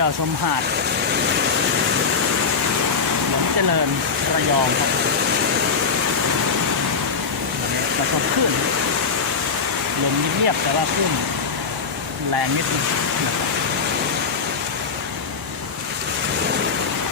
ที่ยวชมหาดหลวงเจริญระยองครับแล้วก็ขึ้นลมเงียบๆแต่ว่าขึ้นแรงนิดนึงนะครับ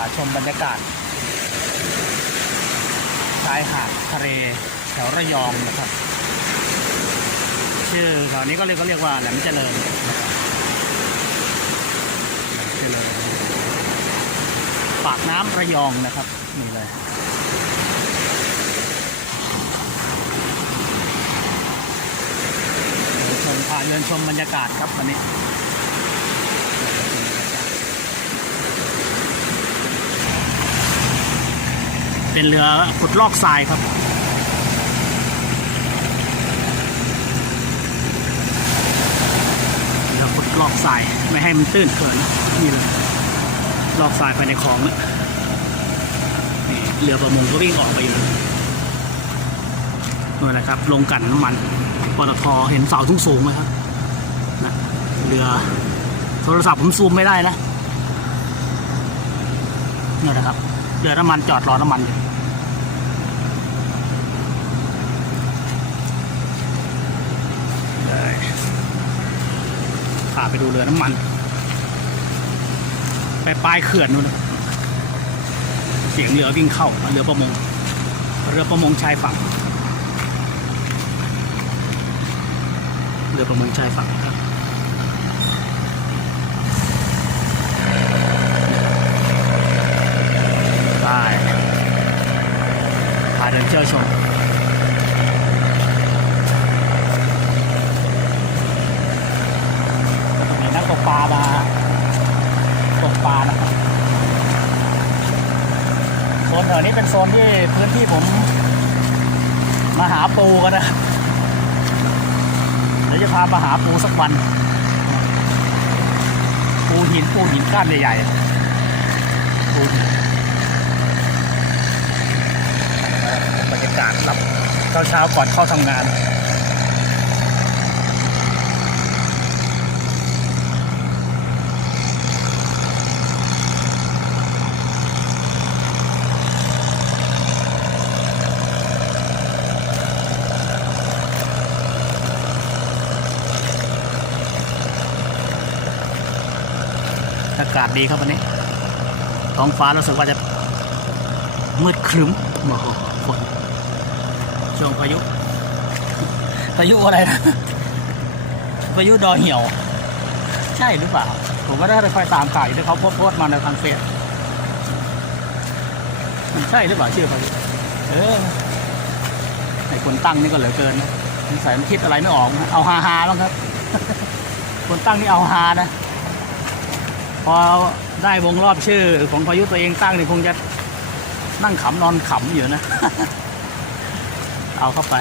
าชมบรรยากาศชายหาดทะเลแถวระยองนะครับ ชื่อแถวนี้ก็เรียกก็เรียกว่าแหลมเจริญนะครับแหลมเจริญ ปากน้ำระยองนะครับนี่เลยชมพาเดินชมบรรยากาศครับวันนี้เป็นเรือขุดลอกทรายครับเรือขุดลอกทรายไม่ให้มันตื้นเกินนี่เลย ลอกทรายไปในคลองนะนี่เรือประมงก็วิ่งออกไปอยู่นู่นแหละครับลงกันน้ำมันปตทเห็นเสาทุ่งสูงไหมครับนะเรือโทรศัพท์ผมซูมไม่ได้นะนี่นแหละครับเรือน้ำมันจอดรอน้ำมันอยู่พาไปดูเรือน้ำมัน ปปลายเขื่อนนู่นเสียงเรือวิ่งเข้าเรือประมง เรือประมงชายฝั่ง เรือประมงชายฝั่งครับไปพาเดินเที่ยวชมนักตกปลามาตกปลานะครับโซนแถวนี้เป็นโซนที่พื้นที่ผม มาหาปูกันนะเดี๋ยวจะพามาหาปูสักวัน ปูหินปูหินก้านใหญ่ๆปูบรรยากาศรับเช้าๆก่อนเข้าทำงาน อากาศดีครับวันนี้ ท้องฟ้ารู้สึกว่าจะมืดครึ้มโอ้โหฝนช่วงพายุพายุอะไรนะพายุดอเหี่ยว ใช่หรือเปล่า ผมก็ได้คอยตามข่าวอยู่ที่เขาโพสต์มาในทางเฟซมันใช่หรือเปล่าชื่อพายุเออไอคนตั้งนี่ก็เหลือเกินนะสงสัยมันคิดอะไรไม่ออก เอาฮาฮาๆบ้างครับ คนตั้งนี่เอาฮานะ พอได้วงรอบชื่อของพายุตัวเองตั้งนี่คงจะนั่งขำนอนขำอยู่นะ เอาเข้าไป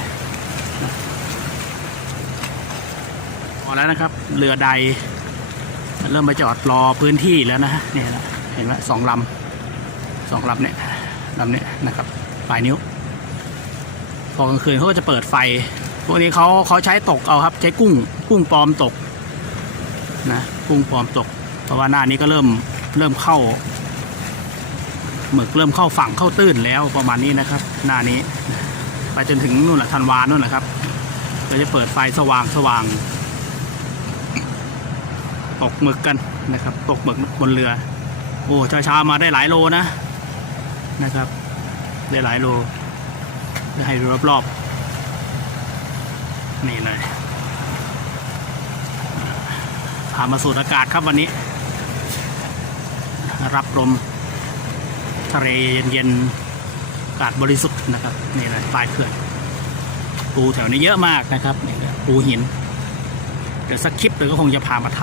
พอแล้วนะครับ เรือใด เริ่มมาจอดรอพื้นที่แล้วนะฮะเนี่ยนะเห็นไหมสองลำสองลำเนี่ยลำเนี่ยนะครับปลายนิ้ว พอกลางคืนเขาก็จะเปิดไฟ พวกนี้เขาเขาใช้ตกเอาครับ ใช้กุ้งกุ้งปลอมตกนะกุ้งปลอมตก เพราะว่าหน้านี้ก็เริ่มเริ่มเข้าหมึกเริ่มเข้าฝั่งเข้าตื้นแล้วประมาณนี้นะครับ หน้านี้ ไปจนถึงนู่นแหละธันวานู่นแหละครับเราจะเปิดไฟสว่างสว่างตกหมึกกันนะครับ ตกหมึกบนเรือ โอ้เช้าๆมาได้หลายโลนะนะครับ ได้หลายโลได้ให้ดูรอบๆนี่เลยพามาสูดอากาศครับวันนี้ รับลมทะเลเย็นๆอากาศบริสุทธิ์นะครับนี่เลยปลายเขื่อนปูแถวนี้เยอะมากนะครับนี่เลยปูหิน เดี๋ยวสักคลิปเดี๋ยวก็คงจะพามาท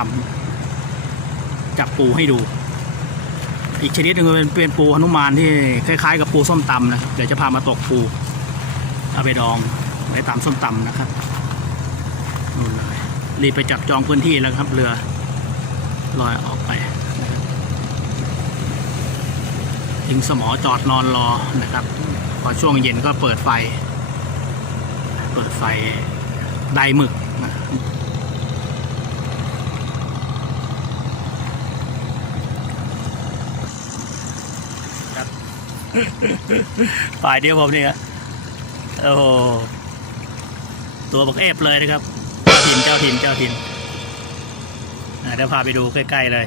ำจับปูให้ดู อีกชนิดหนึ่งเป็นเป็นปูหนุมานที่คล้ายๆ กับปูส้มตำนะเดี๋ยวจะพามาตกปูเอาไปดองไว้ตามส้มตำนะครับนู่นเลยรีบไปจับจองพื้นที่แล้วครับเรือลอยออกไป ลิงสมอจอดนอนรอนะครับ พอช่วงเย็นก็เปิดไฟ เปิดไฟไดหมึกฝ่ายเดียวผมนี่ครับโอ้โหตัวบักเอฟเลยนะครับ เจ้าถิ่นเจ้าถิ่นเจ้าถิ่นเดี๋ยวพาไปดูใกล้ ๆ เลย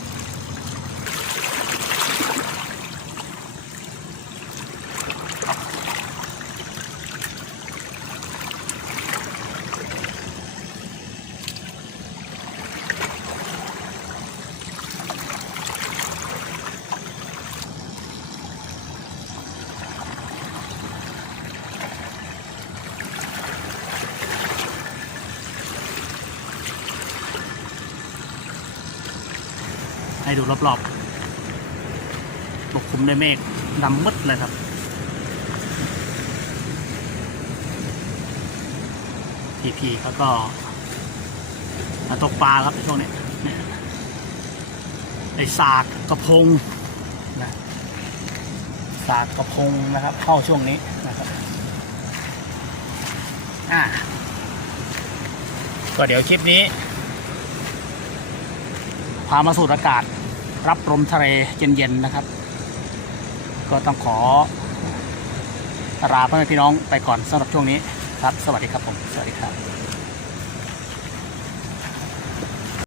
ให้ดูรอบๆปกคลุมด้วยเมฆดำมืดเลยครับพีพีเขาก็มาตกปลาครับในช่วงนี้ไอสากกระพงนะสากกระพงนะครับ เข้าช่วงนี้นะครับอ่าก็เดี๋ยวคลิปนี้ พามาสูดอากาศ รับลมทะเลเย็นๆนะครับ ก็ต้องขอลาพ่อแม่พี่น้องไปก่อนสำหรับช่วงนี้ครับ สวัสดีครับผม สวัสดีครับ